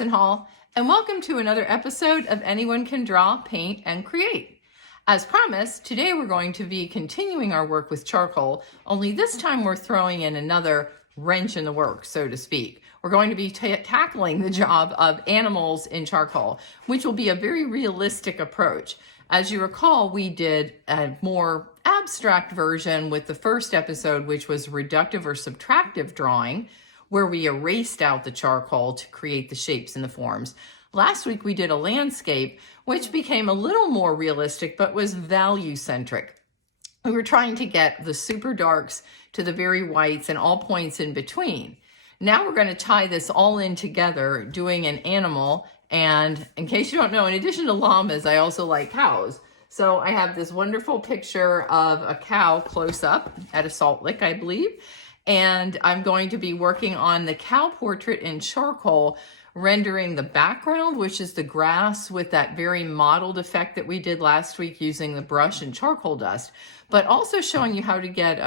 Jensen Hall, and welcome to another episode of Anyone Can Draw, Paint, and Create. As promised, today we're going to be continuing our work with charcoal, only this time we're throwing in another wrench in the works, so to speak. We're going to be tackling the job of animals in charcoal, which will be a very realistic approach. As you recall, we did a more abstract version with the first episode, which was reductive or subtractive drawing, where we erased out the charcoal to create the shapes and the forms. Last week we did a landscape, which became a little more realistic, but was value-centric. We were trying to get the super darks to the very whites and all points in between. Now we're going to tie this all in together, doing an animal. And in case you don't know, in addition to llamas, I also like cows. So I have this wonderful picture of a cow close up at a salt lick, I believe. And I'm going to be working on the cow portrait in charcoal, rendering the background, which is the grass with that very mottled effect that we did last week using the brush and charcoal dust, but also showing you how to get,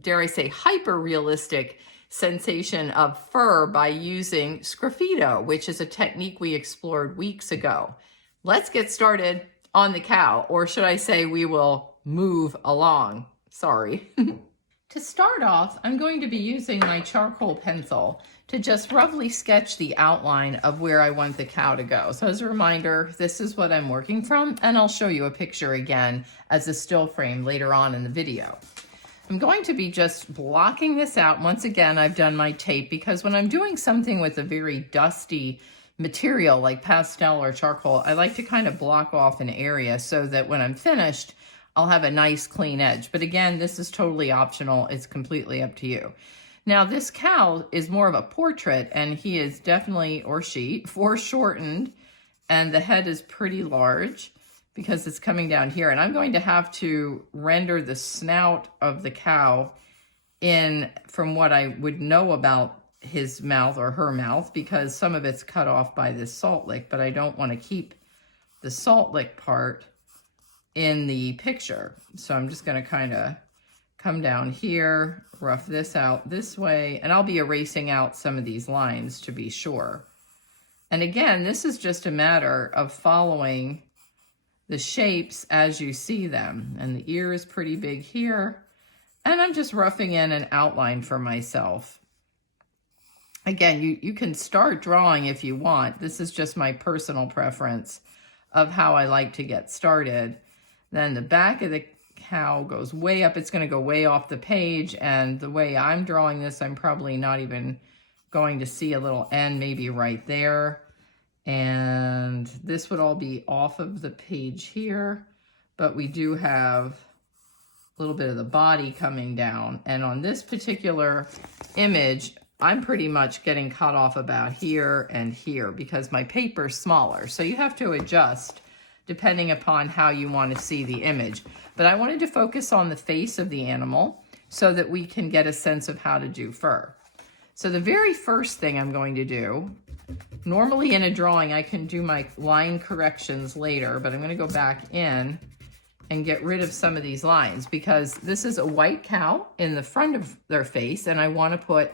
dare I say, hyper-realistic sensation of fur by using sgraffito, which is a technique we explored weeks ago. Let's get started on the cow, or should I say we will move along. Sorry. To start off, I'm going to be using my charcoal pencil to just roughly sketch the outline of where I want the cow to go. So as a reminder, this is what I'm working from, and I'll show you a picture again as a still frame later on in the video. I'm going to be just blocking this out. Once again, I've done my tape because when I'm doing something with a very dusty material like pastel or charcoal, I like to kind of block off an area so that when I'm finished, I'll have a nice clean edge. But again, this is totally optional. It's completely up to you. Now this cow is more of a portrait, and he is definitely, or she, foreshortened, and the head is pretty large because it's coming down here. And I'm going to have to render the snout of the cow in from what I would know about his mouth or her mouth, because some of it's cut off by this salt lick, but I don't want to keep the salt lick part in the picture. So I'm just going to kind of come down here, rough this out this way, and I'll be erasing out some of these lines to be sure. And again, this is just a matter of following the shapes as you see them. And the ear is pretty big here, and I'm just roughing in an outline for myself. Again, you can start drawing if you want. This is just my personal preference of how I like to get started. Then the back of the cow goes way up. It's going to go way off the page. And the way I'm drawing this, I'm probably not even going to see a little N maybe right there. And this would all be off of the page here. But we do have a little bit of the body coming down. And on this particular image, I'm pretty much getting cut off about here and here because my paper's smaller. So you have to adjust depending upon how you want to see the image. But I wanted to focus on the face of the animal so that we can get a sense of how to do fur. So the very first thing I'm going to do, normally in a drawing I can do my line corrections later, but I'm going to go back in and get rid of some of these lines because this is a white cow in the front of their face and I want to put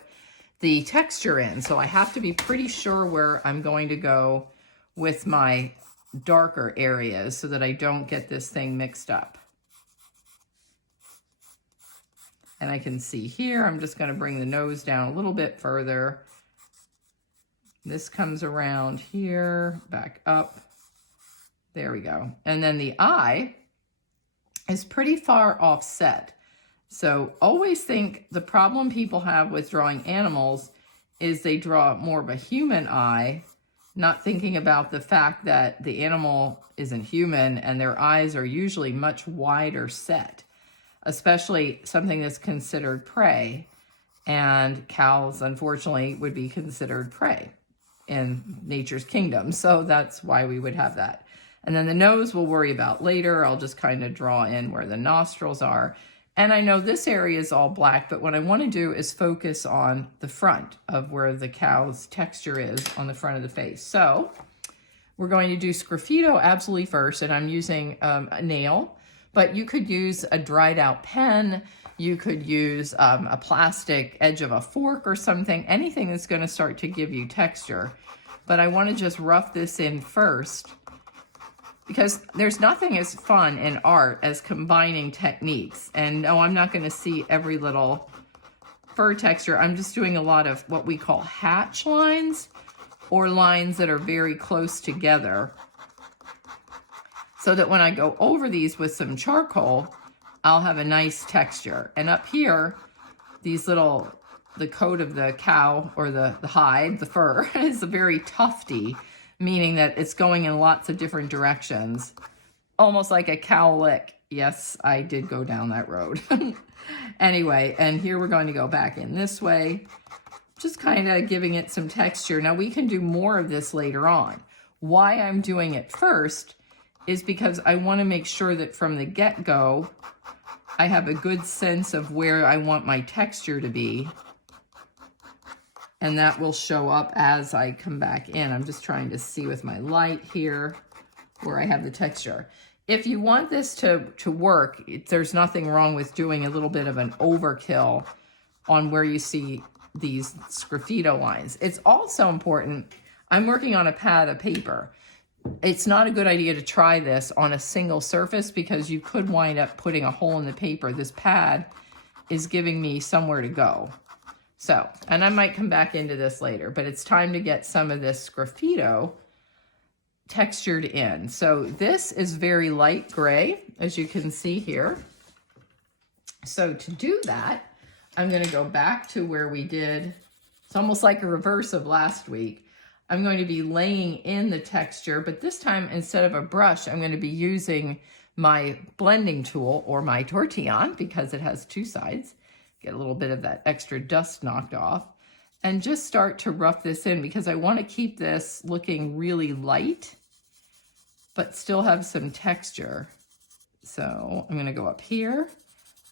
the texture in. So I have to be pretty sure where I'm going to go with my darker areas so that I don't get this thing mixed up. And I can see here, I'm just going to bring the nose down a little bit further. This comes around here, back up. There we go. And then the eye is pretty far offset. So always think the problem people have with drawing animals is they draw more of a human eye, not thinking about the fact that the animal isn't human and their eyes are usually much wider set, especially something that's considered prey. And cows, unfortunately, would be considered prey in nature's kingdom. So that's why we would have that. And then the nose we'll worry about later. I'll just kind of draw in where the nostrils are. And I know this area is all black, but what I want to do is focus on the front of where the cow's texture is on the front of the face. So we're going to do sgraffito absolutely first, and I'm using a nail, but you could use a dried out pen. You could use a plastic edge of a fork or something, anything that's going to start to give you texture. but I want to just rough this in first because there's nothing as fun in art as combining techniques. And no, I'm not going to see every little fur texture. I'm just doing a lot of what we call hatch lines, or lines that are very close together, so that when I go over these with some charcoal, I'll have a nice texture. And up here, these little, the coat of the cow, or the hide, the fur, is very tufty, meaning that it's going in lots of different directions, almost like a cowlick. Yes, I did go down that road. Anyway, and here we're going to go back in this way, just kind of giving it some texture. Now we can do more of this later on. Why I'm doing it first is because I want to make sure that from the get-go, I have a good sense of where I want my texture to be. And that will show up as I come back in. I'm just trying to see with my light here where I have the texture. If you want this to work, there's nothing wrong with doing a little bit of an overkill on where you see these sgraffito lines. It's also important, I'm working on a pad of paper. It's not a good idea to try this on a single surface because you could wind up putting a hole in the paper. This pad is giving me somewhere to go. So, and I might come back into this later, but it's time to get some of this sgraffito textured in. So this is very light gray, as you can see here. So to do that, I'm going to go back to where we did, it's almost like a reverse of last week. I'm going to be laying in the texture, but this time instead of a brush, I'm going to be using my blending tool, or my tortillon, because it has two sides. Get a little bit of that extra dust knocked off, and just start to rough this in because I want to keep this looking really light, but still have some texture. So I'm going to go up here.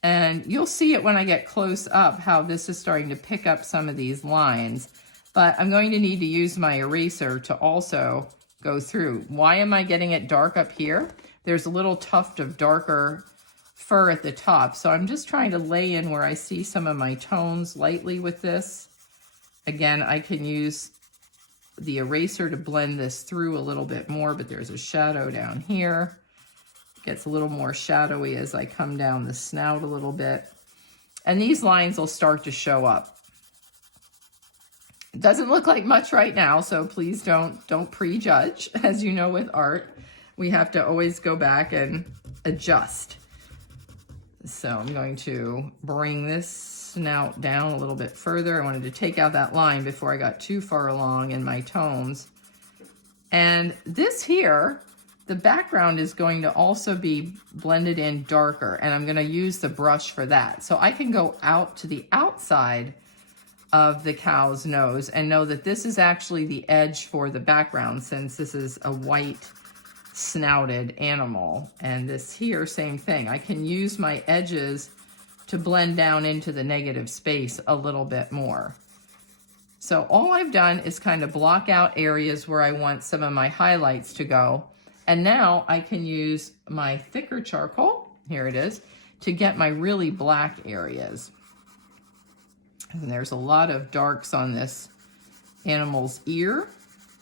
And you'll see it when I get close up how this is starting to pick up some of these lines. But I'm going to need to use my eraser to also go through. Why am I getting it dark up here? There's a little tuft of darker fur at the top. So I'm just trying to lay in where I see some of my tones lightly with this. Again, I can use the eraser to blend this through a little bit more, but there's a shadow down here. Gets a little more shadowy as I come down the snout a little bit. And these lines will start to show up. It doesn't look like much right now, so please don't prejudge. As you know, with art, we have to always go back and adjust. So I'm going to bring this snout down a little bit further. I wanted to take out that line before I got too far along in my tones. And this here, the background is going to also be blended in darker, and I'm going to use the brush for that. So I can go out to the outside of the cow's nose and know that this is actually the edge for the background, since this is a white snouted animal. And this here, same thing. I can use my edges to blend down into the negative space a little bit more. So all I've done is kind of block out areas where I want some of my highlights to go. And now I can use my thicker charcoal, here it is, to get my really black areas. And there's a lot of darks on this animal's ear.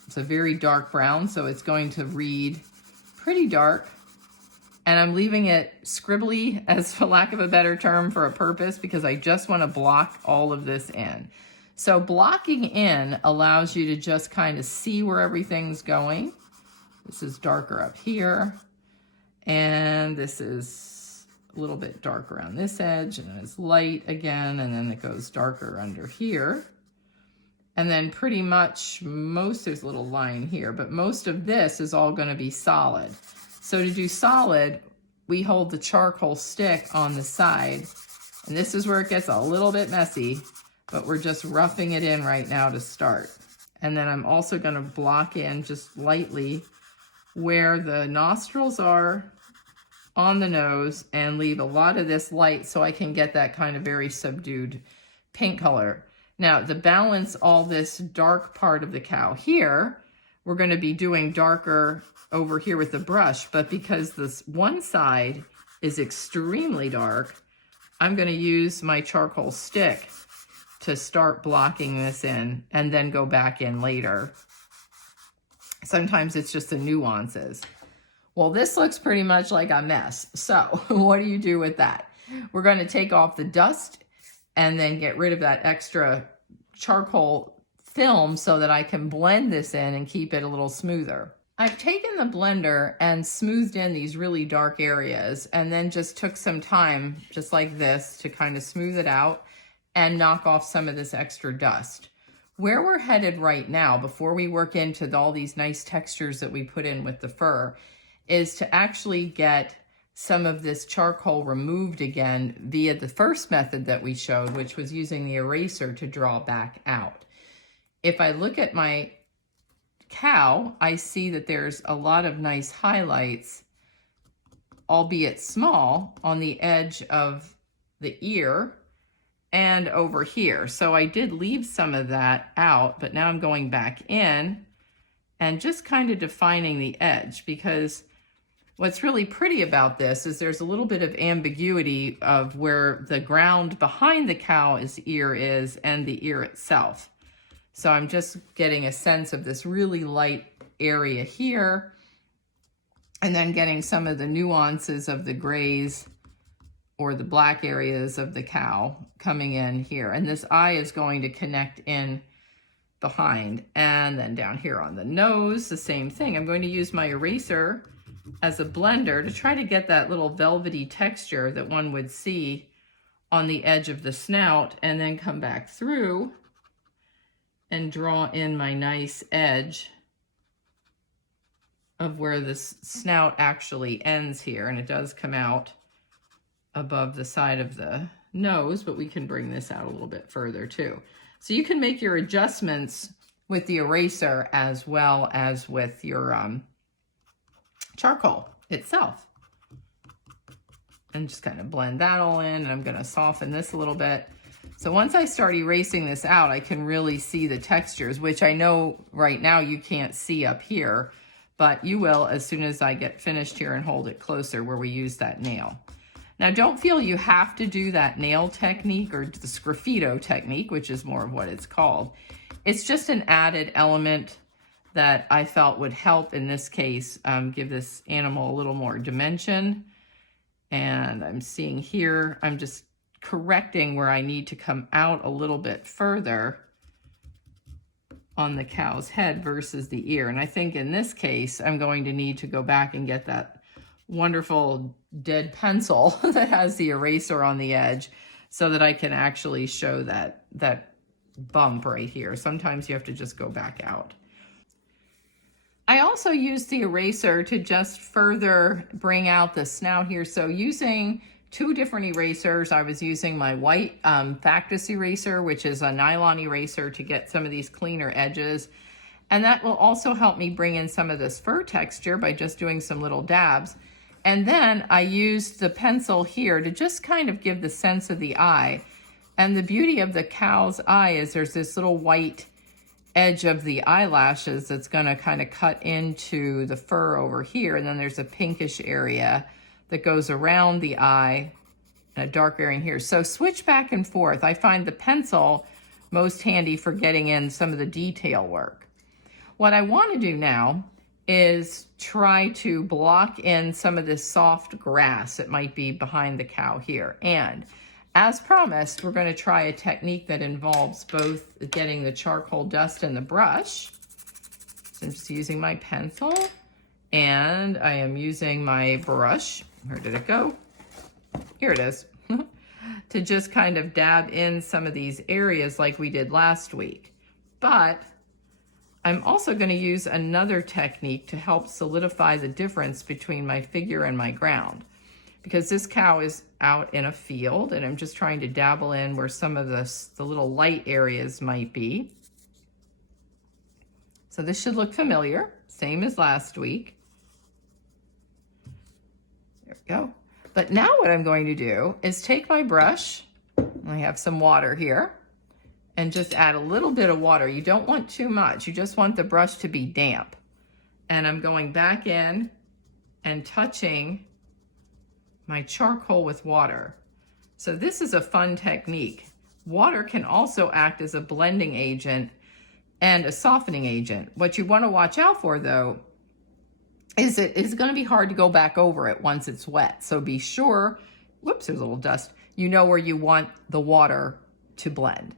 It's a very dark brown, so it's going to read pretty dark. And I'm leaving it scribbly, as for lack of a better term, for a purpose, because I just want to block all of this in. So blocking in allows you to just kind of see where everything's going. This is darker up here, and this is a little bit darker on this edge, and then it's light again, and then it goes darker under here. And then pretty much there's a little line here, but most of this is all going to be solid. So to do solid, we hold the charcoal stick on the side, and this is where it gets a little bit messy, but we're just roughing it in right now to start. And then I'm also going to block in just lightly where the nostrils are on the nose and leave a lot of this light so I can get that kind of very subdued pink color. Now, to balance all this dark part of the cow here, we're going to be doing darker over here with the brush, but because this one side is extremely dark, I'm going to use my charcoal stick to start blocking this in and then go back in later Sometimes it's just the nuances. Well, this looks pretty much like a mess. So what do you do with that? We're going to take off the dust and then get rid of that extra charcoal film so that I can blend this in and keep it a little smoother. I've taken the blender and smoothed in these really dark areas and then just took some time, just like this, to kind of smooth it out and knock off some of this extra dust. Where we're headed right now, before we work into all these nice textures that we put in with the fur, is to actually get some of this charcoal removed again via the first method that we showed, which was using the eraser to draw back out. If I look at my cow, I see that there's a lot of nice highlights, albeit small, on the edge of the ear and over here. So I did leave some of that out, but now I'm going back in and just kind of defining the edge, because what's really pretty about this is there's a little bit of ambiguity of where the ground behind the cow's ear is and the ear itself. So I'm just getting a sense of this really light area here, and then getting some of the nuances of the grays or the black areas of the cow coming in here. And this eye is going to connect in behind. And then down here on the nose, the same thing. I'm going to use my eraser as a blender to try to get that little velvety texture that one would see on the edge of the snout, and then come back through and draw in my nice edge of where this snout actually ends here. And it does come out above the side of the nose, but we can bring this out a little bit further too. So you can make your adjustments with the eraser as well as with your charcoal itself. And just kind of blend that all in, and I'm gonna soften this a little bit. So once I start erasing this out, I can really see the textures, which I know right now you can't see up here, but you will as soon as I get finished here and hold it closer where we use that nail. Now, don't feel you have to do that nail technique or the sgraffito technique, which is more of what it's called. It's just an added element that I felt would help in this case, give this animal a little more dimension. And I'm seeing here, I'm just correcting where I need to come out a little bit further on the cow's head versus the ear. And I think in this case, I'm going to need to go back and get that wonderful dead pencil that has the eraser on the edge so that I can actually show that bump right here. Sometimes you have to just go back out. I also use the eraser to just further bring out the snout here. So using two different erasers, I was using my white Factus eraser, which is a nylon eraser, to get some of these cleaner edges. And that will also help me bring in some of this fur texture by just doing some little dabs. And then I used the pencil here to just kind of give the sense of the eye. And the beauty of the cow's eye is there's this little white edge of the eyelashes that's going to kind of cut into the fur over here. And then there's a pinkish area that goes around the eye and a dark area in here. So switch back and forth. I find the pencil most handy for getting in some of the detail work. What I want to do now is try to block in some of this soft grass that might be behind the cow here. And as promised, we're going to try a technique that involves both getting the charcoal dust in the brush. So I'm just using my pencil, and I am using my brush. Where did it go? Here it is. To just kind of dab in some of these areas like we did last week. But I'm also going to use another technique to help solidify the difference between my figure and my ground. Because this cow is out in a field, and I'm just trying to dabble in where some of the little light areas might be. So this should look familiar, same as last week. There we go. But now what I'm going to do is take my brush, I have some water here, and just add a little bit of water. You don't want too much. You just want the brush to be damp. And I'm going back in and touching my charcoal with water. So this is a fun technique. Water can also act as a blending agent and a softening agent. What you want to watch out for, though, is it's going to be hard to go back over it once it's wet. So be sure, whoops, there's a little dust, you know where you want the water to blend.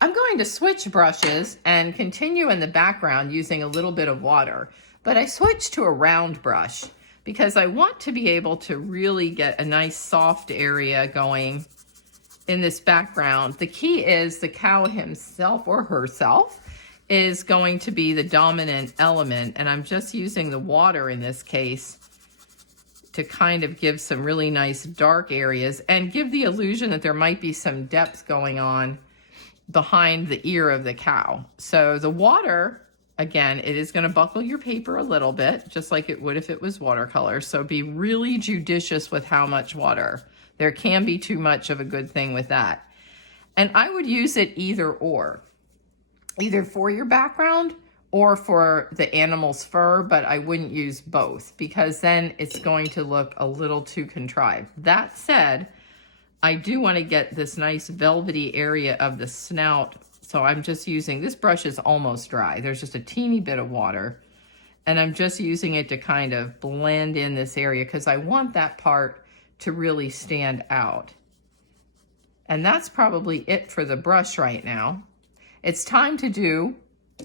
I'm going to switch brushes and continue in the background using a little bit of water, but I switched to a round brush because I want to be able to really get a nice soft area going in this background. The key is the cow himself or herself is going to be the dominant element, and I'm just using the water in this case to kind of give some really nice dark areas and give the illusion that there might be some depth going on behind the ear of the cow. So the water, again, it is going to buckle your paper a little bit, just like it would if it was watercolor. So be really judicious with how much water. There can be too much of a good thing with that. And I would use it either or, either for your background or for the animal's fur, but I wouldn't use both because then it's going to look a little too contrived. That said, I do want to get this nice velvety area of the snout. So I'm just using, this brush is almost dry. There's just a teeny bit of water. And I'm just using it to kind of blend in this area because I want that part to really stand out. And that's probably it for the brush right now. It's time to do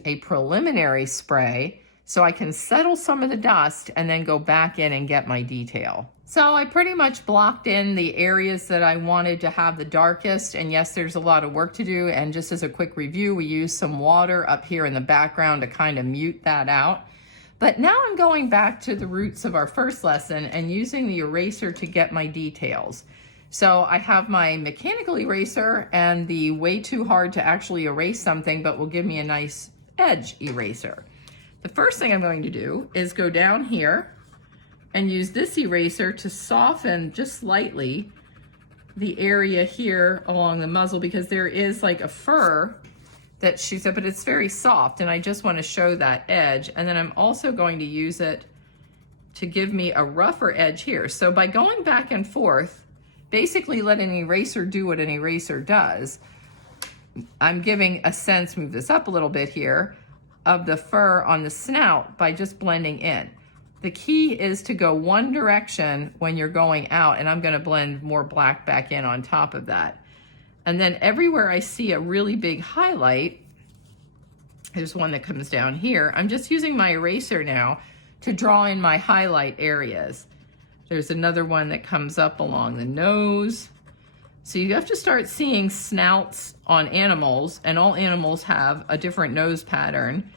a preliminary spray so I can settle some of the dust and then go back in and get my detail. So I pretty much blocked in the areas that I wanted to have the darkest, and yes, there's a lot of work to do, and just as a quick review, we used some water up here in the background to kind of mute that out. But now I'm going back to the roots of our first lesson and using the eraser to get my details. So I have my mechanical eraser and the way too hard to actually erase something, but will give me a nice edge eraser. The first thing I'm going to do is go down here and use this eraser to soften just slightly the area here along the muzzle because there is like a fur that shoots up, but it's very soft and I just want to show that edge. And then I'm also going to use it to give me a rougher edge here. So by going back and forth, basically let an eraser do what an eraser does. I'm giving a sense, move this up a little bit here, of the fur on the snout by just blending in. The key is to go one direction when you're going out, and I'm going to blend more black back in on top of that. And then everywhere I see a really big highlight, there's one that comes down here, I'm just using my eraser now to draw in my highlight areas. There's another one that comes up along the nose. So you have to start seeing snouts on animals, and all animals have a different nose pattern,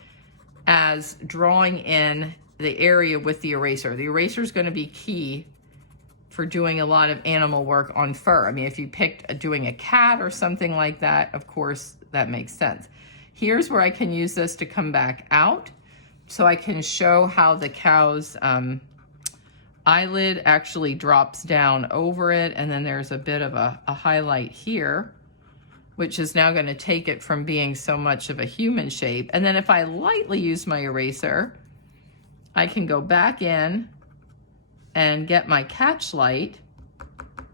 as drawing in the area with the eraser. The eraser is going to be key for doing a lot of animal work on fur. I mean, if you picked doing a cat or something like that, of course, that makes sense. Here's where I can use this to come back out so I can show how the cow's eyelid actually drops down over it, and then there's a bit of a highlight here, which is now going to take it from being so much of a human shape. And then if I lightly use my eraser, I can go back in and get my catch light.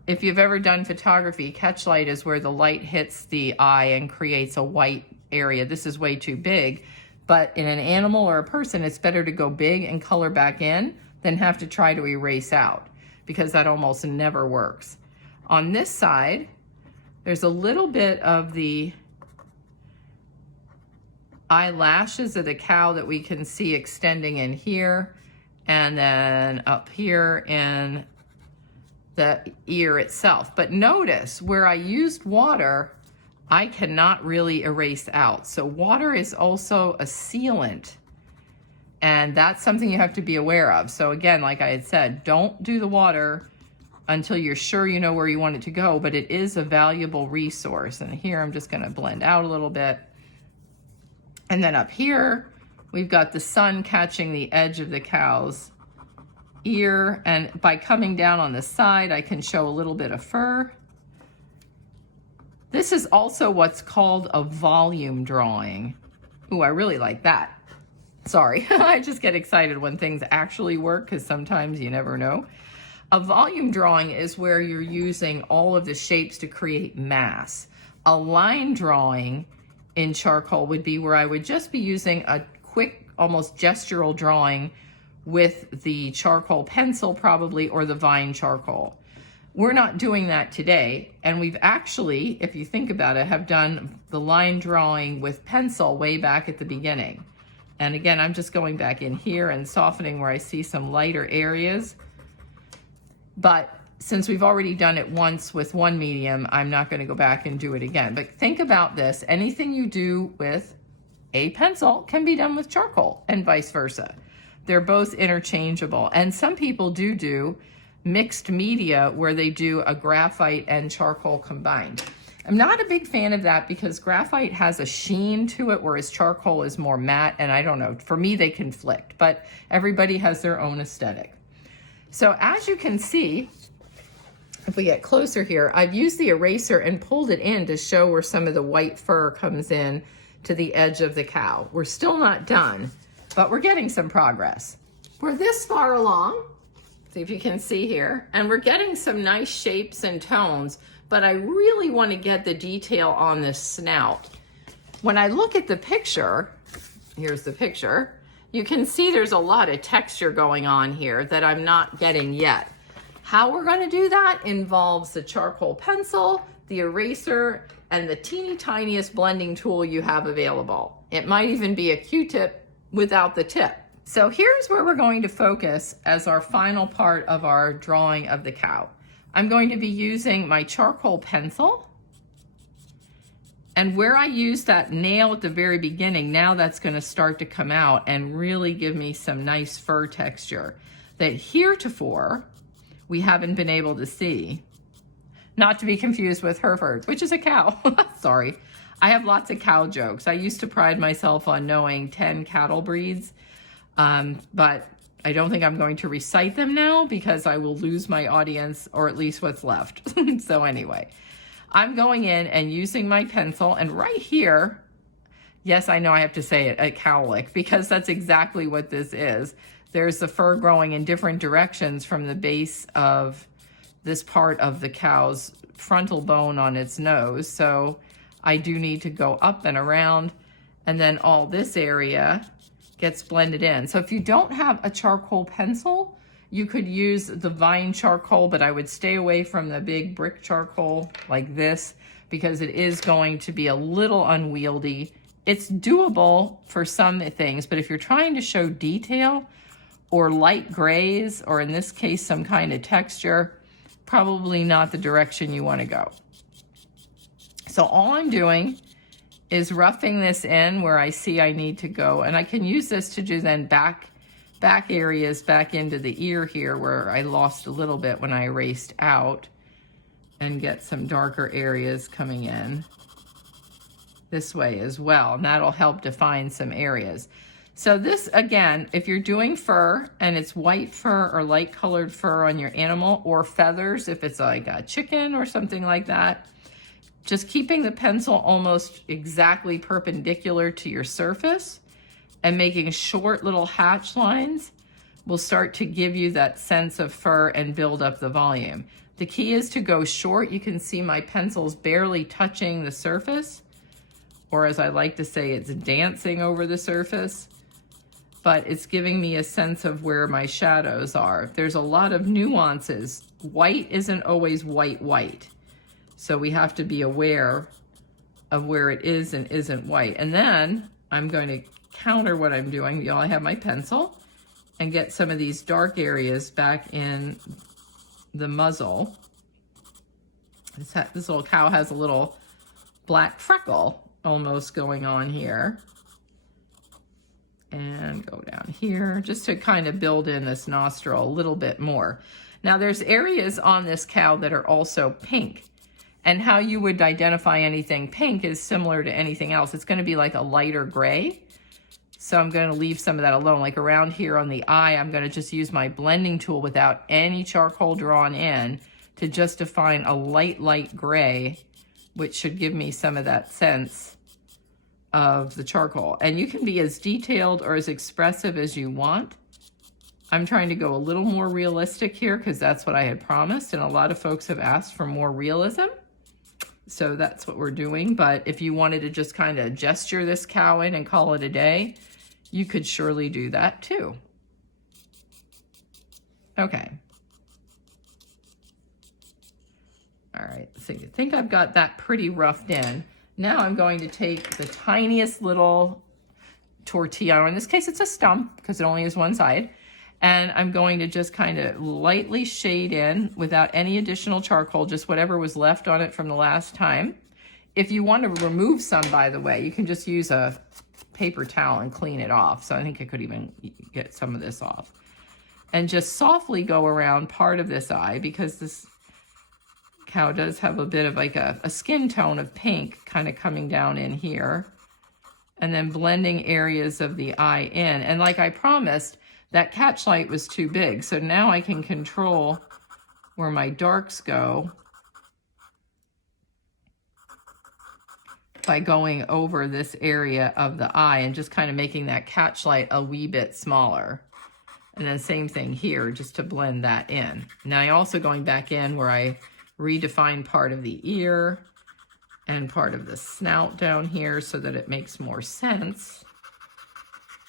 If you've ever done photography, catch light is where the light hits the eye and creates a white area. This is way too big, but in an animal or a person, it's better to go big and color back in than have to try to erase out, because that almost never works. On this side, there's a little bit of the eyelashes of the cow that we can see extending in here, and then up here in the ear itself. But notice where I used water, I cannot really erase out. So water is also a sealant, and that's something you have to be aware of. So again, like I had said, don't do the water until you're sure you know where you want it to go, but it is a valuable resource. And here I'm just going to blend out a little bit. And then up here, we've got the sun catching the edge of the cow's ear, and by coming down on the side, I can show a little bit of fur. This is also what's called a volume drawing. Ooh, I really like that. Sorry, I just get excited when things actually work because sometimes you never know. A volume drawing is where you're using all of the shapes to create mass. A line drawing in charcoal would be where I would just be using a quick, almost gestural drawing with the charcoal pencil probably, or the Vine charcoal. We're not doing that today, and we've actually, if you think about it, have done the line drawing with pencil way back at the beginning. And again, I'm just going back in here and softening where I see some lighter areas. But since we've already done it once with one medium, I'm not going to go back and do it again. But think about this. Anything you do with a pencil can be done with charcoal, and vice versa. They're both interchangeable. And some people do mixed media where they do a graphite and charcoal combined. I'm not a big fan of that because graphite has a sheen to it, whereas charcoal is more matte, and I don't know, for me they conflict, but everybody has their own aesthetic. So as you can see, if we get closer here, I've used the eraser and pulled it in to show where some of the white fur comes in to the edge of the cow. We're still not done, but we're getting some progress. We're this far along, see if you can see here, and we're getting some nice shapes and tones, but I really want to get the detail on this snout. When I look at the picture, here's the picture, you can see there's a lot of texture going on here that I'm not getting yet. How we're going to do that involves the charcoal pencil, the eraser, and the teeny tiniest blending tool you have available. It might even be a Q-tip without the tip. So here's where we're going to focus as our final part of our drawing of the cow. I'm going to be using my charcoal pencil, and where I used that nail at the very beginning, now that's going to start to come out and really give me some nice fur texture that heretofore we haven't been able to see. Not to be confused with Hereford, which is a cow. Sorry. I have lots of cow jokes. I used to pride myself on knowing 10 cattle breeds, but I don't think I'm going to recite them now because I will lose my audience, or at least what's left. So anyway, I'm going in and using my pencil, and right here, yes, I know I have to say it, a cowlick, because that's exactly what this is. There's the fur growing in different directions from the base of this part of the cow's frontal bone on its nose. So I do need to go up and around, and then all this area gets blended in. So if you don't have a charcoal pencil, you could use the Vine charcoal, but I would stay away from the big brick charcoal like this because it is going to be a little unwieldy. It's doable for some things, but if you're trying to show detail or light grays, or in this case, some kind of texture, probably not the direction you want to go. So all I'm doing is roughing this in where I see I need to go, and I can use this to do then back areas back into the ear here where I lost a little bit when I erased out, and get some darker areas coming in this way as well, and that'll help define some areas. So this, again, if you're doing fur and it's white fur or light colored fur on your animal, or feathers if it's like a chicken or something like that, just keeping the pencil almost exactly perpendicular to your surface and making short little hatch lines will start to give you that sense of fur and build up the volume. The key is to go short. You can see my pencil's barely touching the surface, or as I like to say, it's dancing over the surface, but it's giving me a sense of where my shadows are. There's a lot of nuances. White isn't always white. So we have to be aware of where it is and isn't white. And then I'm going to counter what I'm doing. I have my pencil, and get some of these dark areas back in the muzzle. This little cow has a little black freckle almost going on here. And go down here just to kind of build in this nostril a little bit more. Now there's areas on this cow that are also pink. And how you would identify anything pink is similar to anything else. It's going to be like a lighter gray. So I'm going to leave some of that alone. Like around here on the eye, I'm going to just use my blending tool without any charcoal drawn in to just define a light gray, which should give me some of that sense of the charcoal. And you can be as detailed or as expressive as you want. I'm trying to go a little more realistic here because that's what I had promised, and a lot of folks have asked for more realism. So that's what we're doing. But if you wanted to just kind of gesture this cow in and call it a day, you could surely do that too. Okay. All right, so I think I've got that pretty roughed in. Now I'm going to take the tiniest little tortilla, or in this case it's a stump because it only has one side, and I'm going to just kind of lightly shade in without any additional charcoal, just whatever was left on it from the last time. If you want to remove some, by the way, you can just use a paper towel and clean it off. So I think I could even get some of this off. And just softly go around part of this eye, because this cow does have a bit of like a skin tone of pink kind of coming down in here. And then blending areas of the eye in. And like I promised, that catch light was too big. So now I can control where my darks go by going over this area of the eye and just kind of making that catch light a wee bit smaller. And then same thing here, just to blend that in. Now I'm also going back in where I redefine part of the ear and part of the snout down here so that it makes more sense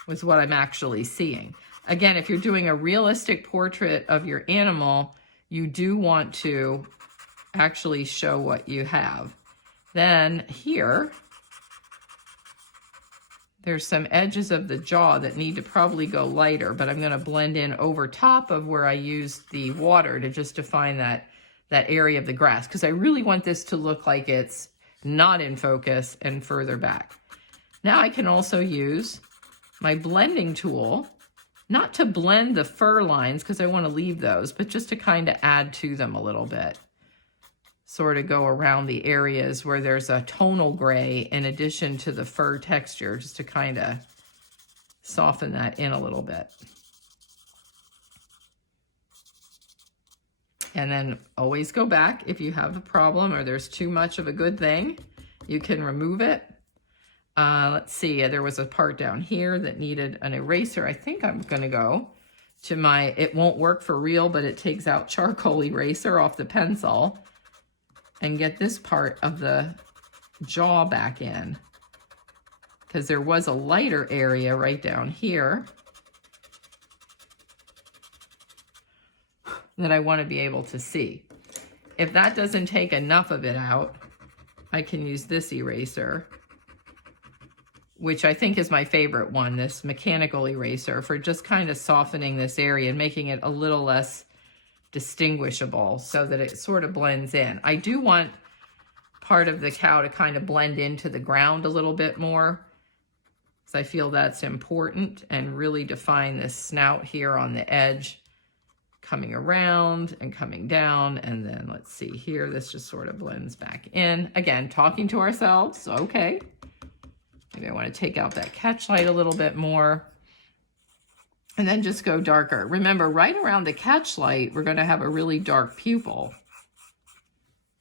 with what I'm actually seeing. Again, if you're doing a realistic portrait of your animal, you do want to actually show what you have. Then here, there's some edges of the jaw that need to probably go lighter, but I'm going to blend in over top of where I used the water to just define that area of the grass, because I really want this to look like it's not in focus and further back. Now I can also use my blending tool, not to blend the fur lines because I want to leave those, but just to kind of add to them a little bit. Sort of go around the areas where there's a tonal gray in addition to the fur texture, just to kind of soften that in a little bit. And then always go back if you have a problem or there's too much of a good thing, you can remove it. Let's see, there was a part down here that needed an eraser. I think I'm gonna go to my, it won't work for real, but it takes out charcoal eraser off the pencil and get this part of the jaw back in, because there was a lighter area right down here that I want to be able to see. If that doesn't take enough of it out, I can use this eraser, which I think is my favorite one, this mechanical eraser, for just kind of softening this area and making it a little less distinguishable so that it sort of blends in. I do want part of the cow to kind of blend into the ground a little bit more, because I feel that's important, and really define this snout here on the edge, coming around and coming down. And then let's see here, this just sort of blends back in. Again, talking to ourselves, okay. Maybe I want to take out that catch light a little bit more. And then just go darker. Remember, right around the catch light, we're going to have a really dark pupil.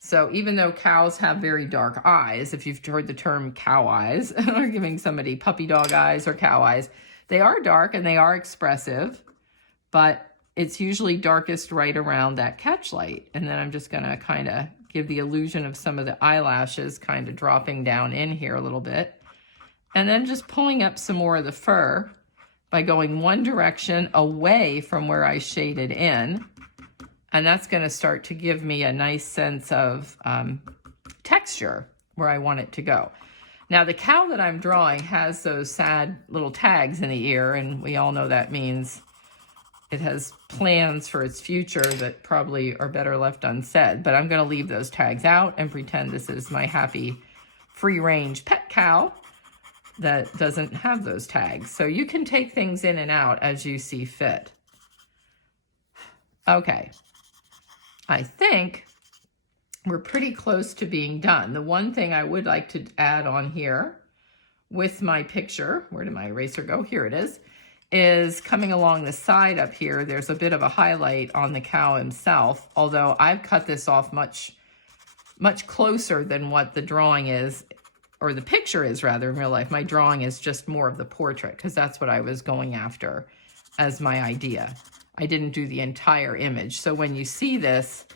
So even though cows have very dark eyes, if you've heard the term cow eyes, or giving somebody puppy dog eyes or cow eyes, they are dark and they are expressive, but it's usually darkest right around that catch light. And then I'm just going to kind of give the illusion of some of the eyelashes kind of dropping down in here a little bit. And then just pulling up some more of the fur by going one direction away from where I shaded in. And that's going to start to give me a nice sense of texture where I want it to go. Now, the cow that I'm drawing has those sad little tags in the ear, and we all know that means it has plans for its future that probably are better left unsaid. But I'm going to leave those tags out and pretend this is my happy free-range pet cow that doesn't have those tags. So you can take things in and out as you see fit. Okay, I think we're pretty close to being done. The one thing I would like to add on here with my picture, where did my eraser go? Here it is coming along the side up here. There's a bit of a highlight on the cow himself, although I've cut this off much closer than what the drawing is, or the picture is rather in real life. My drawing is just more of the portrait, because that's what I was going after as my idea. I didn't do the entire image. So when you see this,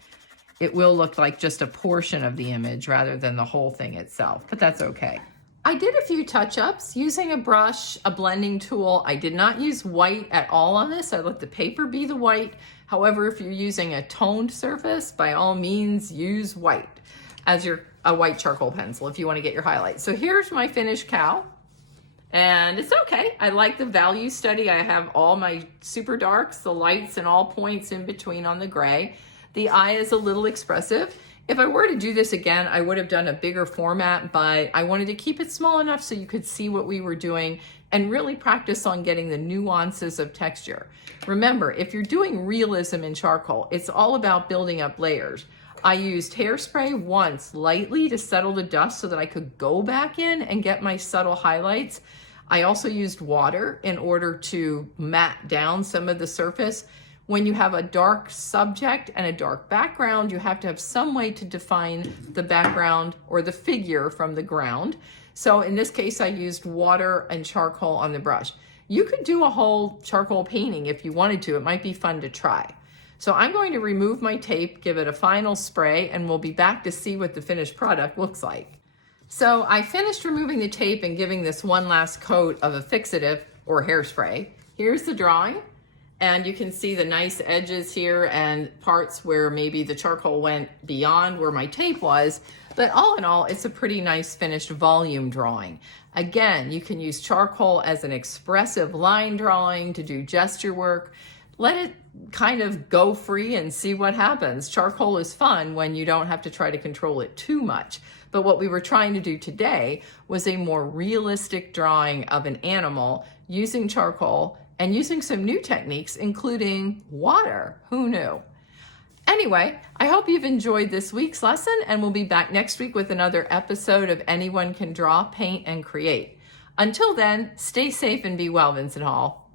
it will look like just a portion of the image rather than the whole thing itself, but that's okay. I did a few touch-ups using a brush, a blending tool. I did not use white at all on this. I let the paper be the white. However, if you're using a toned surface, by all means use white as a white charcoal pencil if you want to get your highlights. So here's my finished cow. And it's okay. I like the value study. I have all my super darks, the lights, and all points in between on the gray. The eye is a little expressive. If I were to do this again, I would have done a bigger format, but I wanted to keep it small enough so you could see what we were doing and really practice on getting the nuances of texture. Remember, if you're doing realism in charcoal, it's all about building up layers. I used hairspray once lightly to settle the dust so that I could go back in and get my subtle highlights. I also used water in order to matte down some of the surface. When you have a dark subject and a dark background, you have to have some way to define the background or the figure from the ground. So in this case, I used water and charcoal on the brush. You could do a whole charcoal painting if you wanted to. It might be fun to try. So I'm going to remove my tape, give it a final spray, and we'll be back to see what the finished product looks like. So I finished removing the tape and giving this one last coat of a fixative or hairspray. Here's the drawing. And you can see the nice edges here and parts where maybe the charcoal went beyond where my tape was. But all in all, it's a pretty nice finished volume drawing. Again, you can use charcoal as an expressive line drawing to do gesture work. Let it kind of go free and see what happens. Charcoal is fun when you don't have to try to control it too much. But what we were trying to do today was a more realistic drawing of an animal using charcoal and using some new techniques, including water. Who knew? Anyway, I hope you've enjoyed this week's lesson, and we'll be back next week with another episode of Anyone Can Draw, Paint, and Create. Until then, stay safe and be well, Vincent Hall.